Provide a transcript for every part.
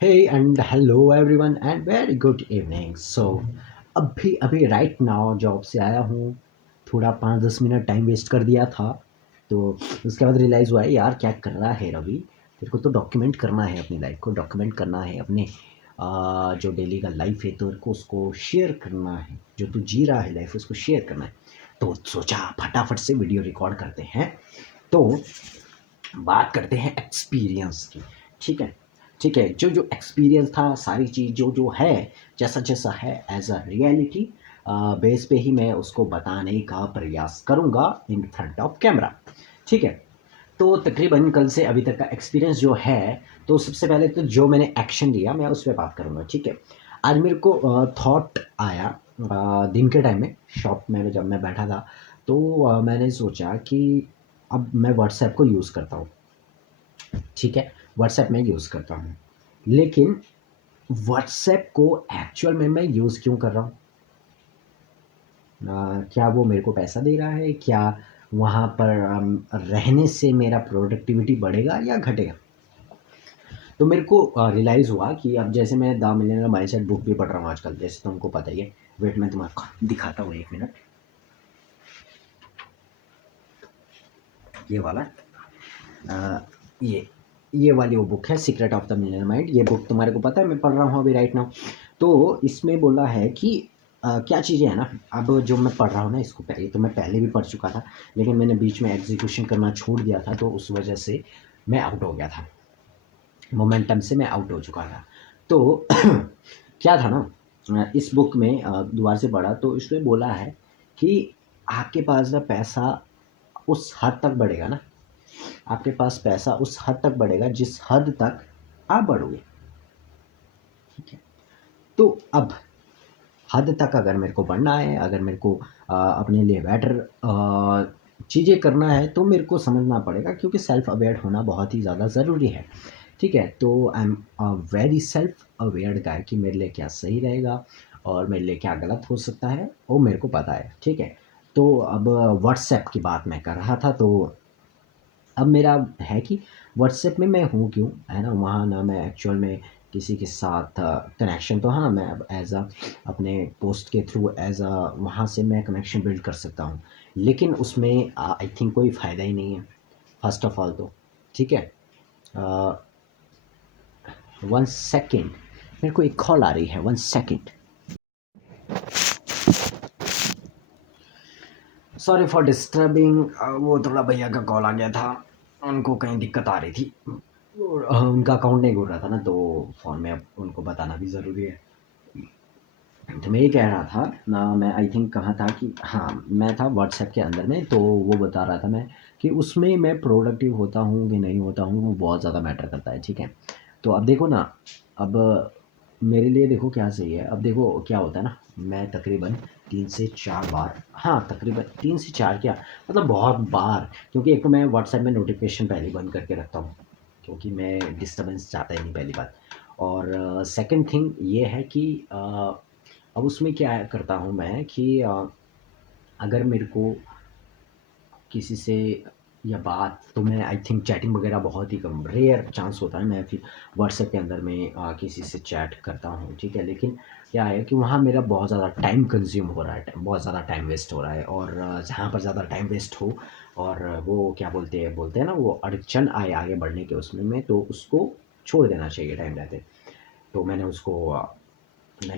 Hey and hello everyone and very good evening. अभी अभी right now job से आया हूँ। थोड़ा 5-10 मिनट टाइम वेस्ट कर दिया था। तो उसके बाद रियलाइज़ हुआ है यार क्या कर रहा है रवि। तेरे को तो डॉक्यूमेंट करना है, अपनी लाइफ को डॉक्यूमेंट करना है, अपने जो डेली का लाइफ है तो तेरे को उसको शेयर करना है, जो तू जी रहा है लाइफ उसको शेयर करना है। तो सोचा फटाफट से वीडियो रिकॉर्ड करते हैं। तो बात करते हैं एक्सपीरियंस की। ठीक है, ठीक है। जो जो एक्सपीरियंस था, सारी चीज़ जो जो है, जैसा जैसा है एज अ रियलिटी बेस पे ही मैं उसको बताने का प्रयास करूँगा इन फ्रंट ऑफ कैमरा। ठीक है। तो तकरीबन कल से अभी तक का एक्सपीरियंस जो है, तो सबसे पहले तो जो मैंने एक्शन लिया मैं उस पर बात करूँगा। ठीक है। आज मेरे को थॉट आया दिन के टाइम में शॉप में जब मैं बैठा था। तो मैंने सोचा कि अब मैं व्हाट्सएप को यूज़ करता हूँ। ठीक है, व्हाट्सएप मैं यूज़ करता हूँ। लेकिन व्हाट्सएप को एक्चुअल में मैं यूज़ क्यों कर रहा हूँ? क्या वो मेरे को पैसा दे रहा है? क्या वहाँ पर रहने से मेरा प्रोडक्टिविटी बढ़ेगा या घटेगा? तो मेरे को रियलाइज़ हुआ कि अब जैसे मैं द मिलियनेयर माइंडसेट बुक भी पढ़ रहा हूँ आजकल, जैसे तुमको पता ही है। वेट मैं तुम्हें दिखाता हूँ 1 मिनट। ये वाला ये ये वाली वो बुक है secret of the millionaire mind. ये बुक तुम्हारे को पता है मैं पढ़ रहा हूँ अभी राइट नाउ। तो इसमें बोला है कि क्या चीज़ें हैं ना, अब जो मैं पढ़ रहा हूँ ना इसको पहले तो मैं पहले भी पढ़ चुका था, लेकिन मैंने बीच में एग्जीक्यूशन करना छोड़ दिया था तो उस वजह से मैं आउट हो गया था। मोमेंटम से मैं आउट हो चुका था। तो क्या था ना, इस बुक में दोबारा से पढ़ा तो इसमें बोला है कि आपके पास ना पैसा उस हद तक बढ़ेगा ना, आपके पास पैसा उस हद तक बढ़ेगा जिस हद तक आप बढ़ोगे। ठीक है। तो अब हद तक अगर मेरे को बढ़ना है, अगर मेरे को अपने लिए बेटर चीज़ें करना है तो मेरे को समझना पड़ेगा, क्योंकि सेल्फ अवेयर होना बहुत ही ज़्यादा ज़रूरी है। ठीक है। तो I am a very self aware guy कि मेरे लिए क्या सही रहेगा और मेरे लिए क्या गलत हो सकता है वो मेरे को पता है। ठीक है। तो अब व्हाट्सएप की बात मैं कर रहा था। तो अब मेरा है कि व्हाट्सएप में मैं हूँ क्यों, है ना? वहाँ ना मैं एक्चुअल में किसी के साथ कनेक्शन तो हाँ, मैं अब एज़ अ अपने पोस्ट के थ्रू एज़ अ वहाँ से मैं कनेक्शन बिल्ड कर सकता हूँ। लेकिन उसमें आई थिंक कोई फ़ायदा ही नहीं है, फर्स्ट ऑफ ऑल तो। ठीक है। 1 सेकंड, मेरे को एक कॉल आ रही है, 1 सेकंड। Sorry for disturbing. वो थोड़ा भैया का कॉल आ गया था, उनको कहीं दिक्कत आ रही थी। उनका अकाउंट नहीं घूर रहा था ना, तो फ़ोन में अब उनको बताना भी ज़रूरी है। तो मैं ये कह रहा था ना, मैं आई थिंक कहा था कि हाँ, मैं था व्हाट्सएप के अंदर में, तो वो बता रहा था मैं कि उसमें मैं प्रोडक्टिव होता हूँ कि नहीं होता हूँ, वो बहुत ज़्यादा मैटर करता है। ठीक है। तो अब देखो ना, अब मेरे लिए देखो क्या सही है। अब देखो क्या होता है ना, मैं तकरीबन 3 से 4 बार, हाँ, तकरीबन 3 से 4 क्या, मतलब बहुत बार, क्योंकि एक तो मैं व्हाट्सएप में नोटिफ़िकेशन पहले ही बंद करके रखता हूँ, क्योंकि मैं डिस्टर्बेंस चाहता ही नहीं, पहली बात। और सेकंड थिंग ये है कि अब उसमें क्या करता हूँ मैं कि अगर मेरे को किसी से या बात, तो मैं आई थिंक चैटिंग वगैरह बहुत ही कम, रेयर चांस होता है मैं फिर व्हाट्सएप के अंदर में किसी से चैट करता हूँ। ठीक है। लेकिन क्या है कि वहाँ मेरा बहुत ज़्यादा टाइम कंज्यूम हो रहा है, बहुत ज़्यादा टाइम वेस्ट हो रहा है। और जहाँ पर ज़्यादा टाइम वेस्ट हो और वो क्या बोलते हैं ना, वो अड़चन आए आगे बढ़ने के उसमें में, तो उसको छोड़ देना चाहिए टाइम रहते। तो मैंने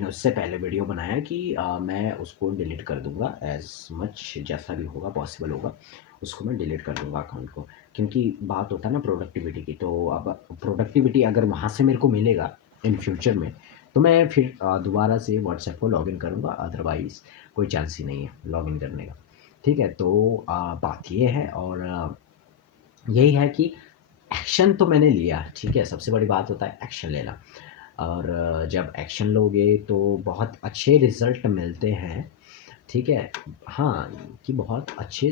उससे पहले वीडियो बनाया कि मैं उसको डिलीट कर दूँगा, एज़ मच जैसा भी होगा पॉसिबल होगा, उसको मैं डिलीट कर दूँगा अकाउंट को। क्योंकि बात होता है ना प्रोडक्टिविटी की, तो अब प्रोडक्टिविटी अगर वहाँ से मेरे को मिलेगा इन फ्यूचर में, तो मैं फिर दोबारा से व्हाट्सएप को लॉगिन करूँगा, अदरवाइज़ कोई चांस ही नहीं है लॉगिन करने का। ठीक है। तो बात ये है, और यही है कि एक्शन तो मैंने लिया। ठीक है। सबसे बड़ी बात होता है एक्शन लेना। और जब एक्शन लोगे तो बहुत अच्छे रिज़ल्ट मिलते हैं। ठीक है। हाँ, कि बहुत अच्छे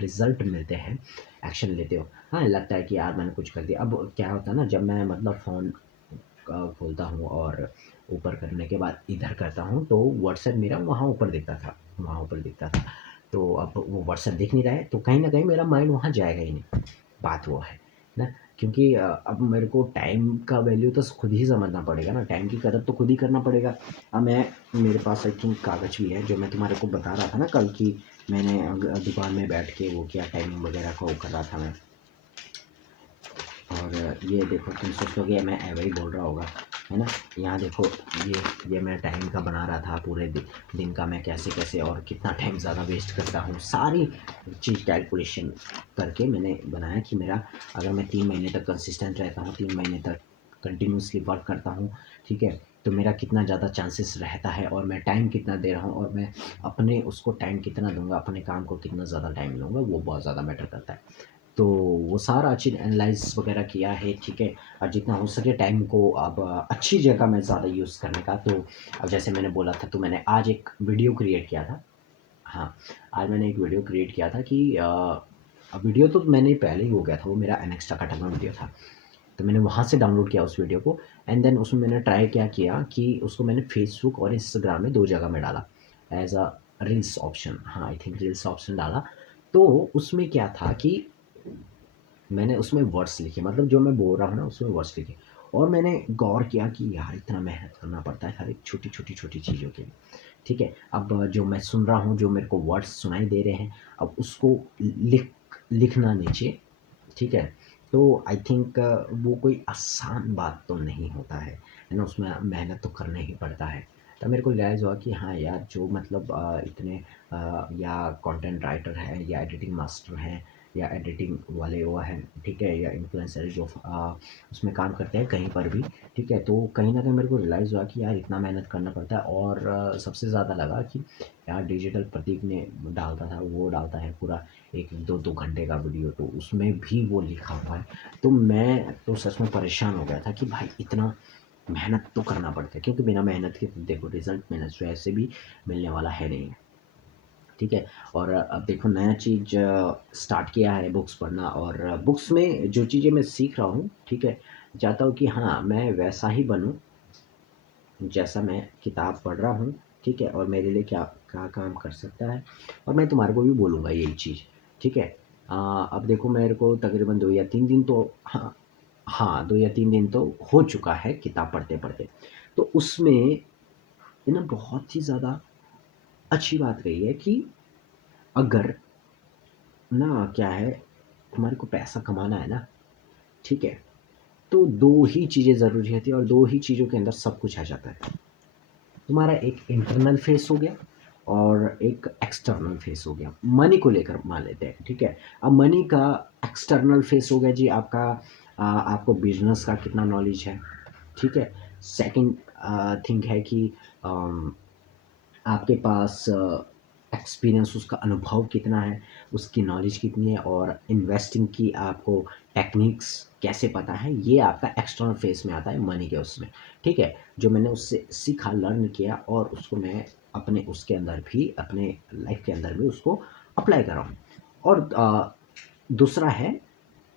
रिज़ल्ट मिलते हैं, एक्शन लेते हो। हाँ, लगता है कि यार मैंने कुछ कर दिया। अब क्या होता है ना, जब मैं मतलब फ़ोन खोलता हूँ और ऊपर करने के बाद इधर करता हूँ, तो व्हाट्सएप मेरा वहाँ ऊपर दिखता था, वहाँ ऊपर दिखता था। तो अब वो व्हाट्सएप दिख नहीं रहा है, तो कहीं न कहीं मेरा माइंड वहाँ जाएगा ही नहीं। बात वो है ना। क्योंकि अब मेरे को टाइम का वैल्यू तो खुद ही समझना पड़ेगा ना, टाइम की कदर तो खुद ही करना पड़ेगा। अब मैं मेरे पास आई थिंक कागज़ भी है, जो मैं तुम्हारे को बता रहा था ना कल कि मैंने दुकान में बैठ के वो क्या टाइमिंग वगैरह को कर रहा था मैं। और ये देखो, तुम सोचोगे मैं ऐवे ही बोल रहा होगा, है ना। यहाँ देखो, ये मैं टाइम का बना रहा था, पूरे दिन का मैं कैसे कैसे और कितना टाइम ज़्यादा वेस्ट करता हूँ, सारी चीज़ कैलकुलेशन करके मैंने बनाया कि मेरा, अगर मैं 3 महीने तक कंसिस्टेंट रहता हूँ, 3 महीने तक कंटिन्यूसली वर्क करता हूँ, ठीक है, तो मेरा कितना ज़्यादा चांसेस रहता है, और मैं टाइम कितना दे रहा हूँ, और मैं अपने उसको टाइम कितना दूंगा, अपने काम को कितना ज़्यादा टाइम लूँगा, वो बहुत ज़्यादा मैटर करता है। तो वो सारा चीज़ एनालाइज़ वगैरह किया है, ठीक है। और जितना हो सके टाइम को अब अच्छी जगह में ज़्यादा यूज़ करने का। तो अब जैसे मैंने बोला था, तो मैंने आज एक वीडियो क्रिएट किया था। हाँ, आज मैंने एक वीडियो क्रिएट किया था कि वीडियो तो मैंने पहले ही हो गया था, वो मेरा एनएक्स्ट्रा कटा हुआ वीडियो था। तो मैंने वहाँ से डाउनलोड किया उस वीडियो को, एंड देन उसमें मैंने ट्राई क्या किया कि उसको मैंने फेसबुक और इंस्टाग्राम में 2 जगह में डाला, एज़ अ रील्स ऑप्शन। हाँ, आई थिंक रील्स ऑप्शन डाला। तो उसमें क्या था कि मैंने उसमें वर्ड्स लिखे, मतलब जो मैं बोल रहा हूँ ना उसमें वर्ड्स लिखे, और मैंने गौर किया कि यार इतना मेहनत करना पड़ता है हर एक छोटी-छोटी चीज़ों के लिए, ठीक है। अब जो मैं सुन रहा हूँ, जो मेरे को वर्ड्स सुनाई दे रहे हैं, अब उसको लिखना नीचे, ठीक है। तो आई थिंक वो कोई आसान बात तो नहीं होता है ना? उसमें मेहनत तो करना ही पड़ता है। तब मेरे को रियलाइज़ हुआ कि हाँ यार, जो मतलब इतने या कंटेंट राइटर हैं, या एडिटिंग मास्टर हैं, या एडिटिंग वाले वो हैं, ठीक है, या इन्फ्लुएंसर जो उसमें काम करते हैं कहीं पर भी, ठीक है। तो कहीं न कहीं मेरे को रियलाइज़ हुआ कि यार इतना मेहनत करना पड़ता है, और सबसे ज़्यादा लगा कि यार डिजिटल प्रतीक ने डालता था, वो डालता है पूरा 1-2 घंटे का वीडियो, तो उसमें भी वो लिखा हुआ है। तो मैं तो सच में परेशान हो गया था कि भाई इतना मेहनत तो करना पड़ता है, क्योंकि बिना मेहनत के तो देखो रिज़ल्ट मेहनत से ऐसे भी मिलने वाला है नहीं, ठीक है। और अब देखो नया चीज़ स्टार्ट किया है बुक्स पढ़ना, और बुक्स में जो चीज़ें मैं सीख रहा हूँ, ठीक है, चाहता हूँ कि हाँ, मैं वैसा ही बनूँ जैसा मैं किताब पढ़ रहा हूँ, ठीक है, और मेरे लिए क्या क्या काम कर सकता है, और मैं तुम्हारे को भी बोलूँगा यही चीज़, ठीक है। अब देखो मेरे को तकरीबन 2 या 3 दिन तो, हाँ, हाँ, 2 या 3 दिन तो हो चुका है किताब पढ़ते-पढ़ते। तो उसमें ये ना बहुत ही ज़्यादा अच्छी बात रही है कि अगर ना क्या है, तुम्हारे को पैसा कमाना है ना, ठीक है, तो 2 ही चीज़ें ज़रूरी होती हैं, और 2 ही चीज़ों के अंदर सब कुछ आ जाता है। तुम्हारा एक इंटरनल फेस हो गया, और एक एक्सटर्नल फेस हो गया। मनी को लेकर मान लेते हैं, ठीक है। अब मनी का एक्सटर्नल फेस हो गया जी आपका, आपको बिजनेस का कितना नॉलेज है, ठीक है। सेकंड थिंग है कि अम, आपके पास एक्सपीरियंस, उसका अनुभव कितना है, उसकी नॉलेज कितनी है, और इन्वेस्टिंग की आपको टेक्निक्स कैसे पता है, ये आपका एक्सटर्नल फेस में आता है मनी के उसमें, ठीक है। जो मैंने उससे सीखा, लर्न किया, और उसको मैं अपने उसके अंदर भी, अपने लाइफ के अंदर भी उसको अप्लाई कर रहा हूँ। और दूसरा है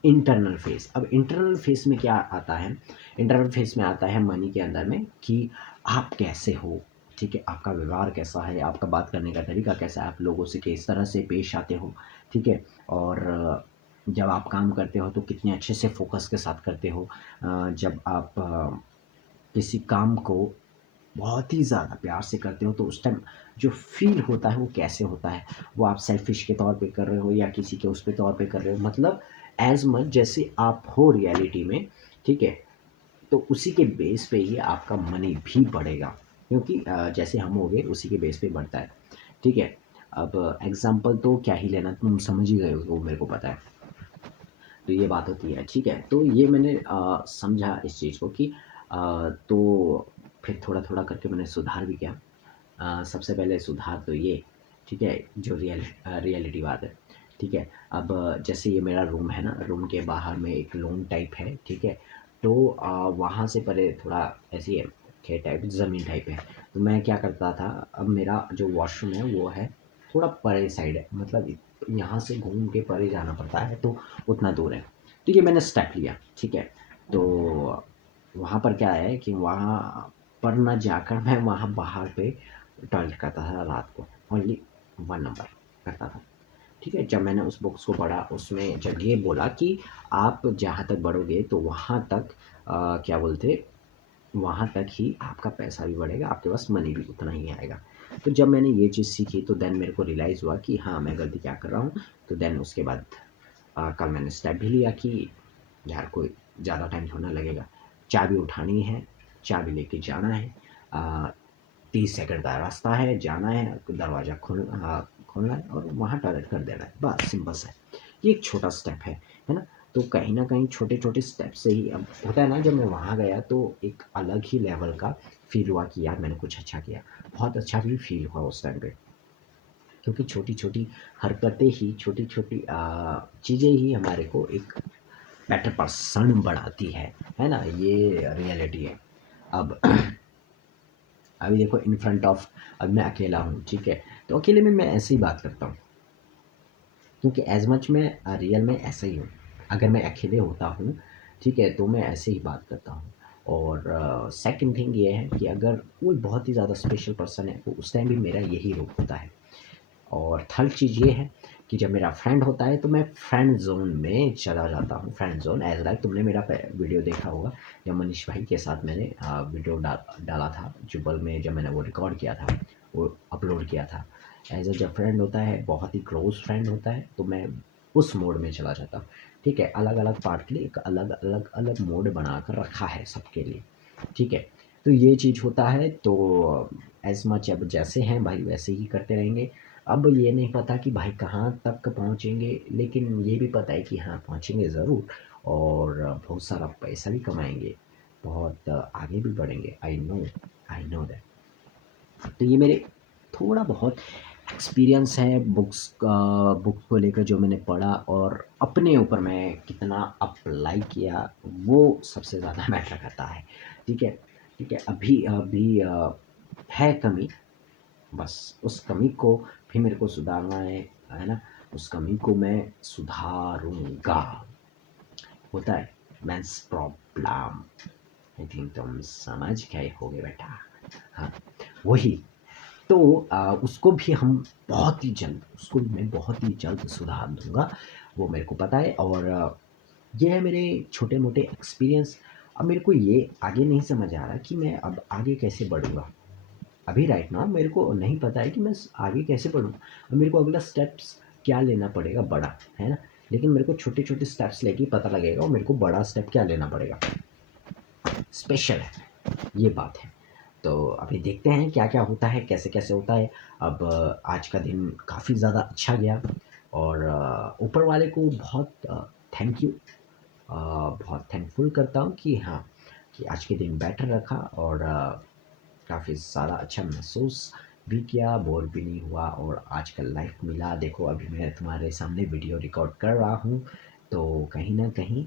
इंटरनल फेस। अब इंटरनल फेस में क्या आता है, इंटरनल फेस में आता है मनी के अंदर में कि आप कैसे हो, ठीक है, आपका व्यवहार कैसा है, आपका बात करने का तरीका कैसा है, आप लोगों से किस तरह से पेश आते हो, ठीक है। और जब आप काम करते हो तो कितने अच्छे से फोकस के साथ करते हो, जब आप किसी काम को बहुत ही ज़्यादा प्यार से करते हो, तो उस टाइम जो फ़ील होता है वो कैसे होता है? वो आप सेल्फ़िश के तौर पे कर रहे हो, या किसी के उस पे तौर पे कर रहे हो, मतलब ऐज़ मच जैसे आप हो रियलिटी में, ठीक है? तो उसी के बेस पे ही आपका मनी भी बढ़ेगा, क्योंकि जैसे हम होंगे उसी के बेस पे बढ़ता है, ठीक है? अब एग्ज़ाम्पल तो क्या ही लेना, तुम समझ ही गए हो, वो मेरे को पता है। तो ये बात होती है, ठीक है। तो ये मैंने समझा इस चीज़ को कि तो फिर थोड़ा-थोड़ा करके मैंने सुधार भी किया। सबसे पहले सुधार तो ये, ठीक है, जो रियलिटी बात है, ठीक है। अब जैसे ये मेरा रूम है ना, रूम के बाहर में एक लॉन टाइप है, ठीक है। तो वहाँ से परे थोड़ा ऐसी है, खेत टाइप, ज़मीन टाइप है। तो मैं क्या करता था, अब मेरा जो वॉशरूम है वो है थोड़ा परे साइड है, मतलब यहाँ से घूम के परे जाना पड़ता है, तो उतना दूर है। तो ये मैंने स्टेप लिया, ठीक है। तो वहाँ पर क्या है कि वहाँ पर ना जाकर मैं वहाँ बाहर पे टॉयलेट करता था रात को, ओनली 1 नंबर करता था। ठीक है, जब मैंने उस बुक्स को पढ़ा, उसमें जब ये बोला कि आप जहाँ तक बढ़ोगे तो वहाँ तक क्या बोलते, वहाँ तक ही आपका पैसा भी बढ़ेगा, आपके पास मनी भी उतना ही आएगा। तो जब मैंने ये चीज़ सीखी तो देन मेरे को रियलाइज़ हुआ कि हाँ, मैं गलती क्या कर रहा हूँ। तो देन उसके बाद कल मैंने स्टेप भी लिया कि यार कोई ज़्यादा टाइम थोड़ा ना लगेगा, चाबी उठानी है, चाबी लेके जाना है, 30 सेकंड का रास्ता है, जाना है, दरवाज़ा खोलना है और वहाँ टॉयलेट कर देना है, बस सिंपल सा है। ये एक छोटा स्टेप है ना? तो कहीं न कहीं छोटे-छोटे स्टेप से ही अब होता है ना, जब मैं वहाँ गया तो एक अलग ही लेवल का फ़ील हुआ कि यार मैंने कुछ अच्छा किया। बहुत अच्छा भी फ़ील हुआ उस टाइम पे, क्योंकि छोटी-छोटी हरकतें ही, छोटी-छोटी चीज़ें ही हमारे को एक बेटर पर्सन बनाती है ना? ये रियलिटी है। अब अभी देखो इन फ्रंट ऑफ, अब मैं अकेला हूँ, ठीक है? तो अकेले में मैं ऐसे ही बात करता हूँ, क्योंकि एज़ मच मैं रियल में ऐसा ही हूँ। अगर मैं अकेले होता हूँ, ठीक है? तो मैं ऐसे ही बात करता हूँ। और सेकंड थिंग ये है कि अगर कोई बहुत ही ज़्यादा स्पेशल पर्सन है, तो उस टाइम भी मेरा यही रोल होता है। और थर्ड चीज़ ये है कि जब मेरा फ्रेंड होता है तो मैं फ्रेंड ज़ोन में चला जाता हूँ। फ्रेंड ज़ोन एज़ लाइक तुमने मेरा वीडियो देखा होगा, जब मनीष भाई के साथ मैंने वीडियो डाला था जुबल में, जब मैंने वो रिकॉर्ड किया था, वो अपलोड किया था। एज अ जब फ्रेंड होता है, बहुत ही क्लोज फ्रेंड होता है, तो मैं उस मोड में चला जाता हूँ। ठीक है, अलग अलग पार्ट के लिए एक अलग अलग अलग मोड बनाकर रखा है सबके लिए। ठीक है, तो ये चीज़ होता है। तो एज मच अब जैसे हैं भाई वैसे ही करते रहेंगे। अब ये नहीं पता कि भाई कहाँ तक पहुँचेंगे, लेकिन ये भी पता है कि हाँ, पहुँचेंगे ज़रूर और बहुत सारा पैसा भी कमाएँगे, बहुत आगे भी बढ़ेंगे। I know that. तो ये मेरे थोड़ा बहुत एक्सपीरियंस है बुक्स का, बुक को लेकर जो मैंने पढ़ा और अपने ऊपर मैं कितना अप्लाई किया, वो सबसे ज़्यादा मैटर करता है। ठीक है? ठीक है, अभी अभी है कमी, बस उस कमी को भी मेरे को सुधारना है ना? उस कमी को मैं सुधारूँगा। होता है मेंस प्रॉब्लम, आई थिंक तुम समझ गए होगे बेटा। हाँ, वही। तो उसको भी हम बहुत ही जल्द, उसको भी मैं बहुत ही जल्द सुधार दूँगा, वो मेरे को पता है। और ये है मेरे छोटे-मोटे एक्सपीरियंस। अब मेरे को ये आगे नहीं समझ आ रहा कि मैं अब आगे कैसे बढ़ूँगा? अभी राइट नाउ मेरे को नहीं पता है कि मैं आगे कैसे बढ़ूँ। और मेरे को अगला स्टेप्स क्या लेना पड़ेगा बड़ा, है ना? लेकिन मेरे को छोटे-छोटे स्टेप्स लेके ही पता लगेगा और मेरे को बड़ा स्टेप क्या लेना पड़ेगा। स्पेशल है, ये बात है। तो अभी देखते हैं क्या-क्या होता है, कैसे-कैसे होता है। अब आज का दिन काफ़ी ज़्यादा अच्छा गया और ऊपर वाले को बहुत थैंक यू, बहुत थैंकफुल करता हूँ कि हाँ, कि आज के दिन बेटर रखा और काफ़ी ज़्यादा अच्छा महसूस भी किया, बोर भी नहीं हुआ और आजकल लाइफ मिला। देखो अभी मैं तुम्हारे सामने वीडियो रिकॉर्ड कर रहा हूँ, तो कहीं न कहीं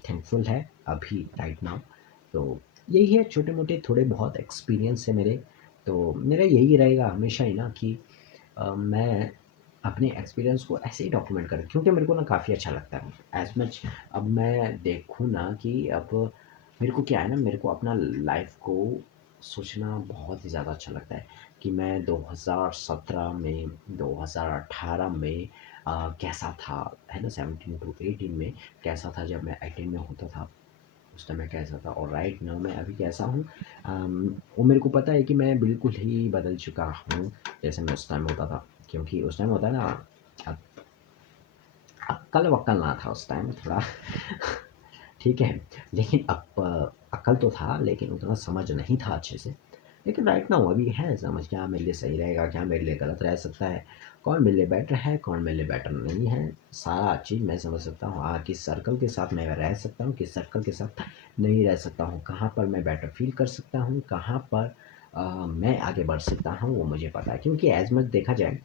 थैंकफुल है अभी राइट नाउ। तो यही है, छोटे-मोटे थोड़े बहुत एक्सपीरियंस है मेरे। तो मेरा यही रहेगा हमेशा ही ना कि मैं अपने एक्सपीरियंस को ऐसे ही डॉक्यूमेंट करूँ, क्योंकि मेरे को ना काफ़ी अच्छा लगता है। एज़ मच अब मैं देखूँ ना कि अब मेरे को क्या है ना, मेरे को अपना लाइफ़ को सोचना बहुत ही ज़्यादा अच्छा लगता है कि मैं 2017 में, 2018 में कैसा था, है ना? 17 टू 18 में कैसा था, जब मैं 18 में होता था, उस टाइम मैं कैसा था और राइट नाउ मैं अभी कैसा हूँ। वो मेरे को पता है कि मैं बिल्कुल ही बदल चुका हूँ, जैसे मैं उस टाइम होता था। क्योंकि उस टाइम होता है ना, अ, अक्ल-वक्कल ना था उस टाइम थोड़ा। ठीक है, लेकिन अक्ल तो था, लेकिन उतना समझ नहीं था अच्छे से। लेकिन राइट नाउ अभी है समझ, क्या मेरे लिए सही रहेगा, क्या मेरे लिए गलत रह सकता है, कौन मेरे लिए बेटर है, कौन मेरे लिए बेटर नहीं है, सारा चीज़ मैं समझ सकता हूँ। किस सर्कल के साथ मैं रह सकता हूँ, किस सर्कल के साथ नहीं रह सकता हूँ, कहाँ पर मैं बेटर फ़ील कर सकता हूँ, कहाँ पर मैं आगे बढ़ सकता हूँ, वो मुझे पता है। क्योंकि एज़ मच देखा जाए,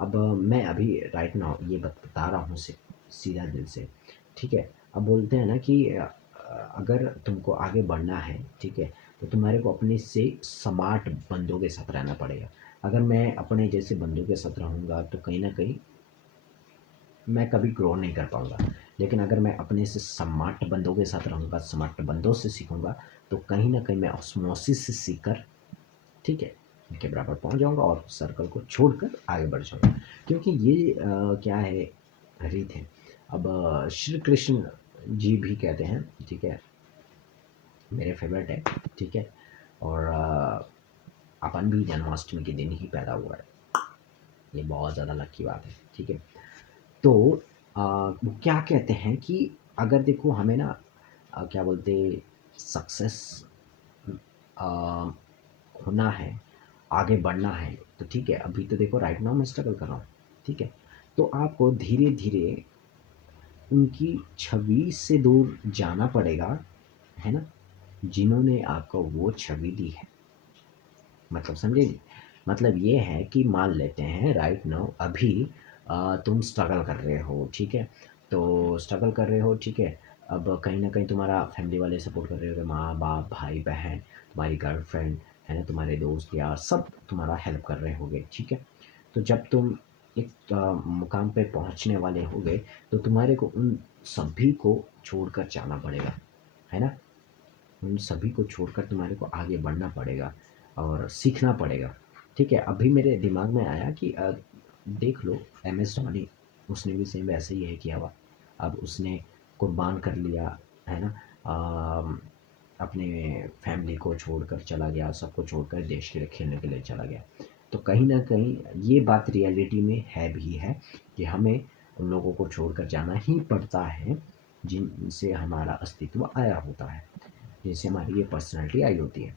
अब मैं अभी राइट नाउ ये बता रहा हूँ सीधा दिल से, ठीक है? अब बोलते हैं ना कि अगर तुमको आगे बढ़ना है, ठीक है, तो तुम्हारे को अपने से स्मार्ट बंदों के साथ रहना पड़ेगा। अगर मैं अपने जैसे बंदों के साथ रहूँगा तो कहीं न कहीं मैं कभी ग्रो नहीं कर पाऊँगा। लेकिन अगर मैं अपने से स्मार्ट बंदों के साथ रहूँगा, स्मार्ट बंदों से सीखूँगा, तो कहीं न कहीं मैं ऑस्मोसिस से सीखकर, ठीक है, के बराबर पहुँच जाऊँगा और उस सर्कल को छोड़कर आगे बढ़ जाऊँगा। क्योंकि ये क्या है, रीत है। अब श्री कृष्ण जी भी कहते हैं, ठीक है, मेरे फेवरेट है, ठीक है, और अपन भी जन्माष्टमी के दिन ही पैदा हुआ है, ये बहुत ज़्यादा लकी बात है, ठीक है। तो वो क्या कहते हैं कि अगर देखो हमें ना क्या बोलते, सक्सेस होना है, आगे बढ़ना है, तो ठीक है, अभी तो देखो राइट नाउ मैं स्ट्रगल कर रहा हूँ, ठीक है। तो आपको धीरे धीरे उनकी छवि से दूर जाना पड़ेगा, है ना, जिन्होंने आपको वो छवि दी है। मतलब समझे जी? मतलब ये है कि मान लेते हैं राइट नाउ अभी तुम स्ट्रगल कर रहे हो, ठीक है। तो स्ट्रगल कर रहे हो, ठीक है। अब कहीं न कहीं तुम्हारा फैमिली वाले सपोर्ट कर रहे होंगे, माँ-बाप, भाई-बहन, तुम्हारी गर्लफ्रेंड, है ना, तुम्हारे दोस्त यार सब तुम्हारा हेल्प कर रहे होंगे, ठीक है। तो जब तुम एक मुकाम पे पहुँचने वाले होगे, तो तुम्हारे को उन सभी को छोड़कर जाना पड़ेगा, है ना? उन सभी को छोड़कर तुम्हारे को आगे बढ़ना पड़ेगा और सीखना पड़ेगा, ठीक है। अभी मेरे दिमाग में आया कि देख लो एमएस धोनी, उसने भी सेम वैसे ही है किया हुआ। अब उसने कुर्बान कर लिया, है ना, अपने फैमिली को छोड़कर चला गया, सबको छोड़कर देश के लिए खेलने के लिए चला गया। तो कहीं ना कहीं ये बात रियलिटी में है भी है कि हमें उन लोगों को छोड़कर जाना ही पड़ता है जिनसे हमारा अस्तित्व आया होता है, जिनसे हमारी ये पर्सनैलिटी आई होती है।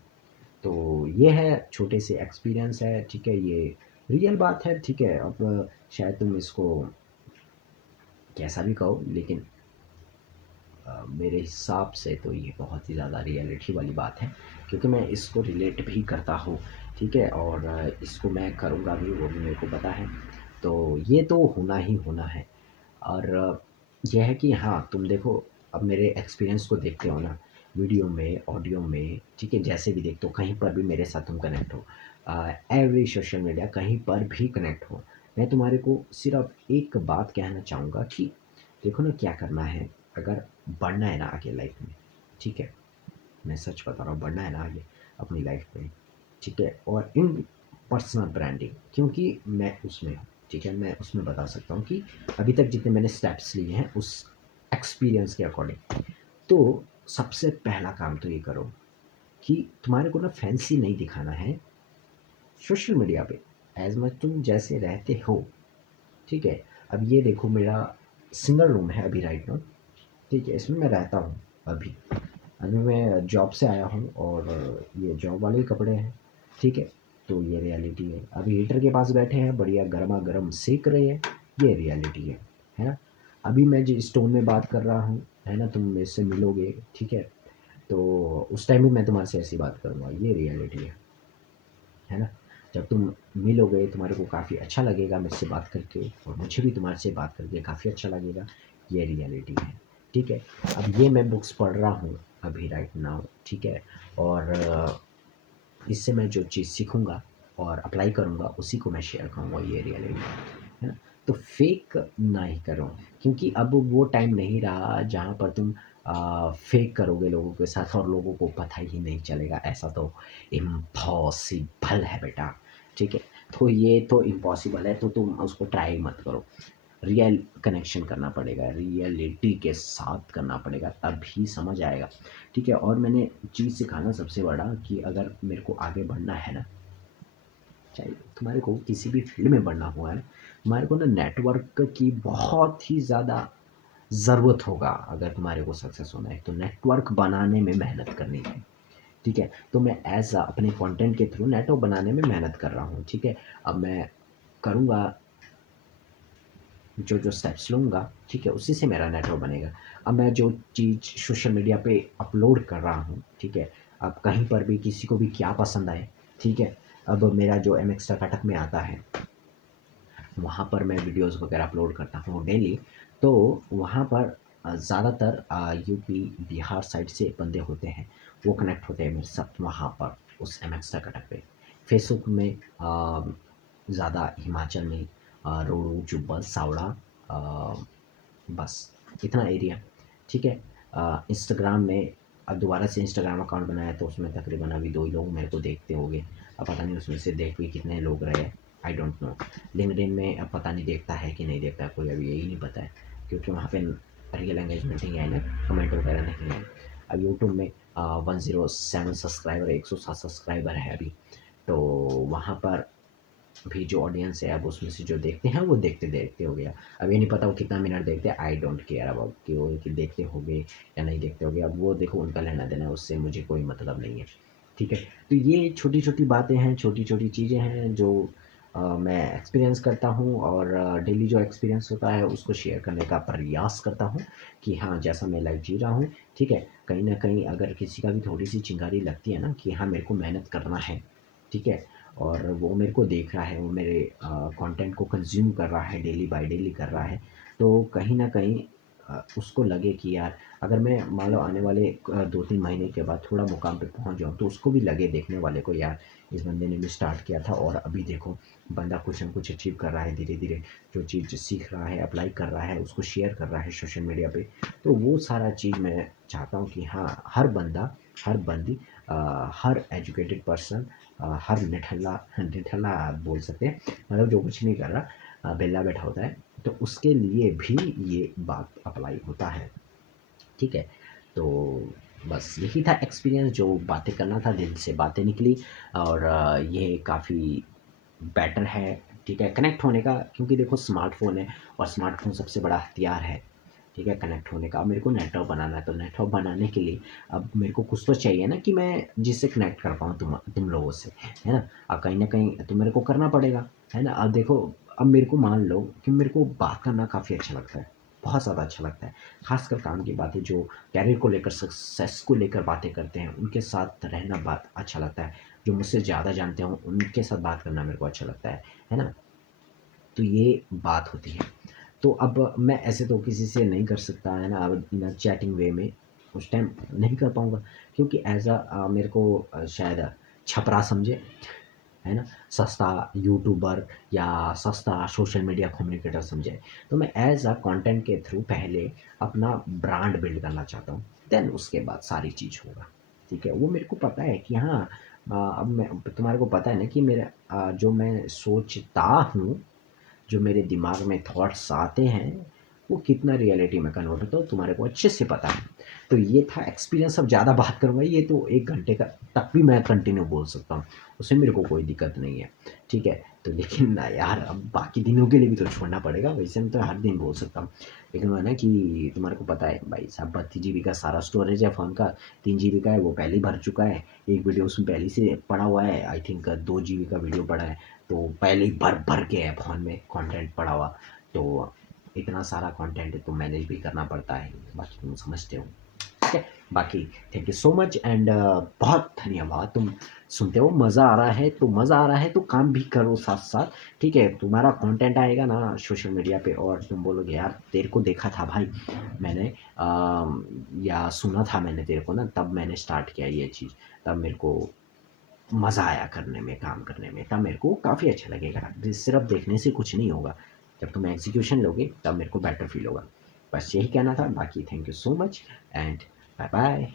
तो ये है, छोटे से एक्सपीरियंस है, ठीक है, ये रियल बात है, ठीक है। अब शायद तुम इसको कैसा भी कहो, लेकिन मेरे हिसाब से तो ये बहुत ही ज़्यादा रियलिटी वाली बात है, क्योंकि मैं इसको रिलेट भी करता हूँ, ठीक है, और इसको मैं करूँगा भी, वो भी मेरे को पता है। तो ये तो होना ही होना है। और यह है कि हाँ, तुम देखो, अब मेरे एक्सपीरियंस को देखते हो ना, वीडियो में, ऑडियो में, ठीक है, जैसे भी देखते हो, कहीं पर भी मेरे साथ तुम कनेक्ट हो, एवरी सोशल मीडिया कहीं पर भी कनेक्ट हो, मैं तुम्हारे को सिर्फ एक बात कहना चाहूँगा कि देखो ना क्या करना है। अगर बढ़ना है ना आगे लाइफ में, ठीक है, मैं सच बता रहा हूँ, बढ़ना है ना आगे अपनी लाइफ में, ठीक है, और इन पर्सनल ब्रांडिंग, क्योंकि मैं उसमें हूँ, ठीक है, मैं उसमें बता सकता हूँ कि अभी तक जितने मैंने स्टेप्स लिए हैं उस एक्सपीरियंस के अकॉर्डिंग, तो सबसे पहला काम तो ये करो कि तुम्हारे को ना फैंसी नहीं दिखाना है सोशल मीडिया पे, एज मच तुम जैसे रहते हो, ठीक है। अब ये देखो, मेरा सिंगल रूम है अभी राइट नाउ, ठीक है, इसमें मैं रहता हूँ अभी। अभी मैं जॉब से आया हूँ और ये जॉब वाले ही कपड़े हैं, ठीक है। तो ये रियलिटी है, अभी हीटर के पास बैठे हैं, बढ़िया गर्मा गर्म सेक रहे हैं, ये रियलिटी है ना। अभी मैं जिस टोन में बात कर रहा हूँ, है ना, तुम मेरे से मिलोगे, ठीक है, तो उस टाइम भी मैं तुम्हारे से ऐसी बात करूँगा, ये रियलिटी है ना। जब तुम मिलोगे तुम्हारे को काफ़ी अच्छा लगेगा मुझसे बात करके, और मुझे भी तुम्हारे से बात करके काफ़ी अच्छा लगेगा, ये रियलिटी है, ठीक है। अब ये मैं बुक्स पढ़ रहा हूँ अभी राइट नाउ, ठीक है, और इससे मैं जो चीज़ सीखूँगा और अप्लाई करूँगा उसी को मैं शेयर करूँगा, ये रियलिटी है ना। तो फेक ना ही करो, क्योंकि अब वो टाइम नहीं रहा जहाँ पर तुम फेक करोगे लोगों के साथ और लोगों को पता ही नहीं चलेगा, ऐसा तो इम्पॉसिबल है बेटा, ठीक है। तो ये तो इम्पॉसिबल है, तो तुम उसको ट्राई मत करो। रियल कनेक्शन करना पड़ेगा, रियलिटी के साथ करना पड़ेगा, तभी समझ आएगा, ठीक है। और मैंने चीज़ सिखाना सबसे बड़ा कि अगर मेरे को आगे बढ़ना है ना, चाहे तुम्हारे को किसी भी फील्ड में बढ़ना हुआ है, तुम्हारे को ना नेटवर्क की बहुत ही ज़्यादा ज़रूरत होगा। अगर तुम्हारे को सक्सेस होना है तो नेटवर्क बनाने में मेहनत करनी है, ठीक है। तो मैं एज अपने कंटेंट के थ्रू नेटवर्क बनाने में मेहनत कर रहा हूँ, ठीक है। अब मैं करूँगा, जो जो स्टेप्स लूँगा, ठीक है, उसी से मेरा नेटवर्क बनेगा। अब मैं जो चीज़ सोशल मीडिया पे अपलोड कर रहा हूँ, ठीक है, अब कहीं पर भी किसी को भी क्या पसंद आए, ठीक है। अब मेरा जो एमएक्स टकाटक में आता है, वहाँ पर मैं वीडियोज़ वगैरह अपलोड करता हूँ डेली। तो वहाँ पर ज़्यादातर यूपी, बिहार साइड से बंदे होते हैं, वो कनेक्ट होते हैं मेरे साथ वहाँ पर, उस एमएक्स टकाटक पे। फेसबुक में ज़्यादा हिमाचल में रोहू, जुब्बल, सावड़ा, अ, बस इतना एरिया, ठीक है। इंस्टाग्राम में अब दोबारा से इंस्टाग्राम अकाउंट बनाया तो उसमें तकरीबन अभी 2 ही लोग मेरे को देखते होंगे। अब पता नहीं उसमें से देख भी कितने लोग रहे, आई डोंट नो। लिंक्डइन में अब पता नहीं देखता है कि नहीं देखता है कोई, अभी यही नहीं पता है, क्योंकि वहाँ पे रियल एंगेजमेंट नहीं है ना, कमेंट वगैरह नहीं है। अब यूट्यूब में 107 सब्सक्राइबर, 107 सब्सक्राइबर है अभी, तो वहाँ पर भी जो ऑडियंस है अब उसमें से जो देखते हैं वो देखते देखते हो गया। अब ये नहीं पता वो कितना मिनट देखते हैं, आई डोंट केयर अबाउट कि वो कि देखते होंगे या नहीं देखते होंगे, अब वो देखो उनका लेना देना है, उससे मुझे कोई मतलब नहीं है। ठीक है, तो ये छोटी छोटी बातें हैं, छोटी छोटी चीज़ें हैं जो मैं एक्सपीरियंस करता हूँ, और डेली जो एक्सपीरियंस होता है उसको शेयर करने का प्रयास करता हूँ कि हाँ जैसा मैं लाइफ जी रहा हूँ। ठीक है, कहीं ना कहीं अगर किसी का भी थोड़ी सी चिंगारी लगती है ना कि हाँ मेरे को मेहनत करना है, ठीक है, और वो मेरे को देख रहा है, वो मेरे कंटेंट को कंज्यूम कर रहा है, डेली बाय डेली कर रहा है, तो कहीं न कहीं उसको लगे कि यार अगर मैं मान लो आने वाले 2-3 महीने के बाद थोड़ा मुकाम पे पहुँच जाऊँ, तो उसको भी लगे देखने वाले को, यार इस बंदे ने भी स्टार्ट किया था और अभी देखो बंदा कुछ न कुछ अचीव कर रहा है धीरे-धीरे, जो चीज़ सीख रहा है, अप्लाई कर रहा है, उसको शेयर कर रहा है सोशल मीडिया पे। तो वो सारा चीज़ मैं चाहता हूँ कि हाँ, हर बंदा, हर बंदी, हर एजुकेटेड पर्सन, हर निठल्ला निठल्ला आप बोल सकते हैं, मतलब जो कुछ नहीं कर रहा, बेला बैठा होता है, तो उसके लिए भी ये बात अप्लाई होता है। ठीक है, तो बस यही था एक्सपीरियंस, जो बातें करना था, दिल से बातें निकली, और ये काफ़ी बेटर है। ठीक है, कनेक्ट होने का, क्योंकि देखो स्मार्टफ़ोन है और स्मार्टफ़ोन सबसे बड़ा हथियार है। ठीक है, कनेक्ट होने का। अब मेरे को नेटवर्क बनाना है, तो नेटवर्क बनाने के लिए अब मेरे को कुछ तो चाहिए ना कि मैं जिससे कनेक्ट कर पाऊँ तुम लोगों से, है ना? कहीं न कहीं तो मेरे को करना पड़ेगा, है ना? अब देखो, अब मेरे को मान लो कि मेरे को बात करना काफ़ी अच्छा लगता है, बहुत ज़्यादा अच्छा लगता है। ख़ासकर काम की बातें, जो करियर को लेकर, सक्सेस को लेकर बातें करते हैं, उनके साथ रहना बात अच्छा लगता है। जो मुझसे ज़्यादा जानते हों, उनके साथ बात करना मेरे को अच्छा लगता है ना? तो ये बात होती है। तो अब मैं ऐसे तो किसी से नहीं कर सकता, है ना? अब इन चैटिंग वे में उस टाइम नहीं कर पाऊँगा, क्योंकि मेरे को शायद छपरा समझे, है ना? सस्ता यूट्यूबर या सस्ता सोशल मीडिया कम्युनिकेटर समझे। तो मैं कंटेंट के थ्रू पहले अपना ब्रांड बिल्ड करना चाहता हूँ, देन उसके बाद सारी चीज़ होगा। ठीक है? वो मेरे को पता है कि हाँ, अब मैं तुम्हारे को पता है ना कि मेरा जो मैं सोचता हूँ, जो मेरे दिमाग में थॉट्स आते हैं, वो कितना रियलिटी में कन्वर्ट होता है तुम्हारे को अच्छे से पता है। तो ये था एक्सपीरियंस। अब ज़्यादा बात करूँगा ये तो 1 घंटे का तक भी मैं कंटिन्यू बोल सकता हूँ, उसमें मेरे को कोई दिक्कत नहीं है। ठीक है? तो लेकिन ना यार, अब बाकी दिनों के लिए भी तो छोड़ना पड़ेगा, वैसे मैं तो हर दिन बोल सकता हूँ। लेकिन वो है ना कि तुम्हारे को पता है भाई साहब, 32 जीबी का सारा स्टोरेज है फ़ोन का, 3 जीबी का है वो पहले ही भर चुका है, एक वीडियो उसमें पहले से पड़ा हुआ है, आई थिंक 2 जीबी का वीडियो पड़ा है, तो पहले ही भर के है फ़ोन में कंटेंट पड़ा हुआ। तो इतना सारा कंटेंट तो मैनेज भी करना पड़ता है, बाकी तुम समझते हो। ठीक है, बाकी thank you so much, and बहुत धन्यवाद। तुम सुनते हो, मज़ा आ रहा है तो मज़ा आ रहा है तो काम भी करो साथ साथ। ठीक है, तुम्हारा कंटेंट आएगा ना सोशल मीडिया पे और तुम बोलोगे यार तेरे को देखा था भाई मैंने, या सुना था मैंने तेरे को ना, तब मैंने स्टार्ट किया ये चीज़, तब मेरे को मज़ा आया करने में, काम करने में, तब मेरे को काफ़ी अच्छा लगेगा। सिर्फ देखने से कुछ नहीं होगा, जब तुम एग्जीक्यूशन लोगे तब मेरे को बेटर फील होगा। बस यही कहना था, बाकी thank you so much, and bye bye.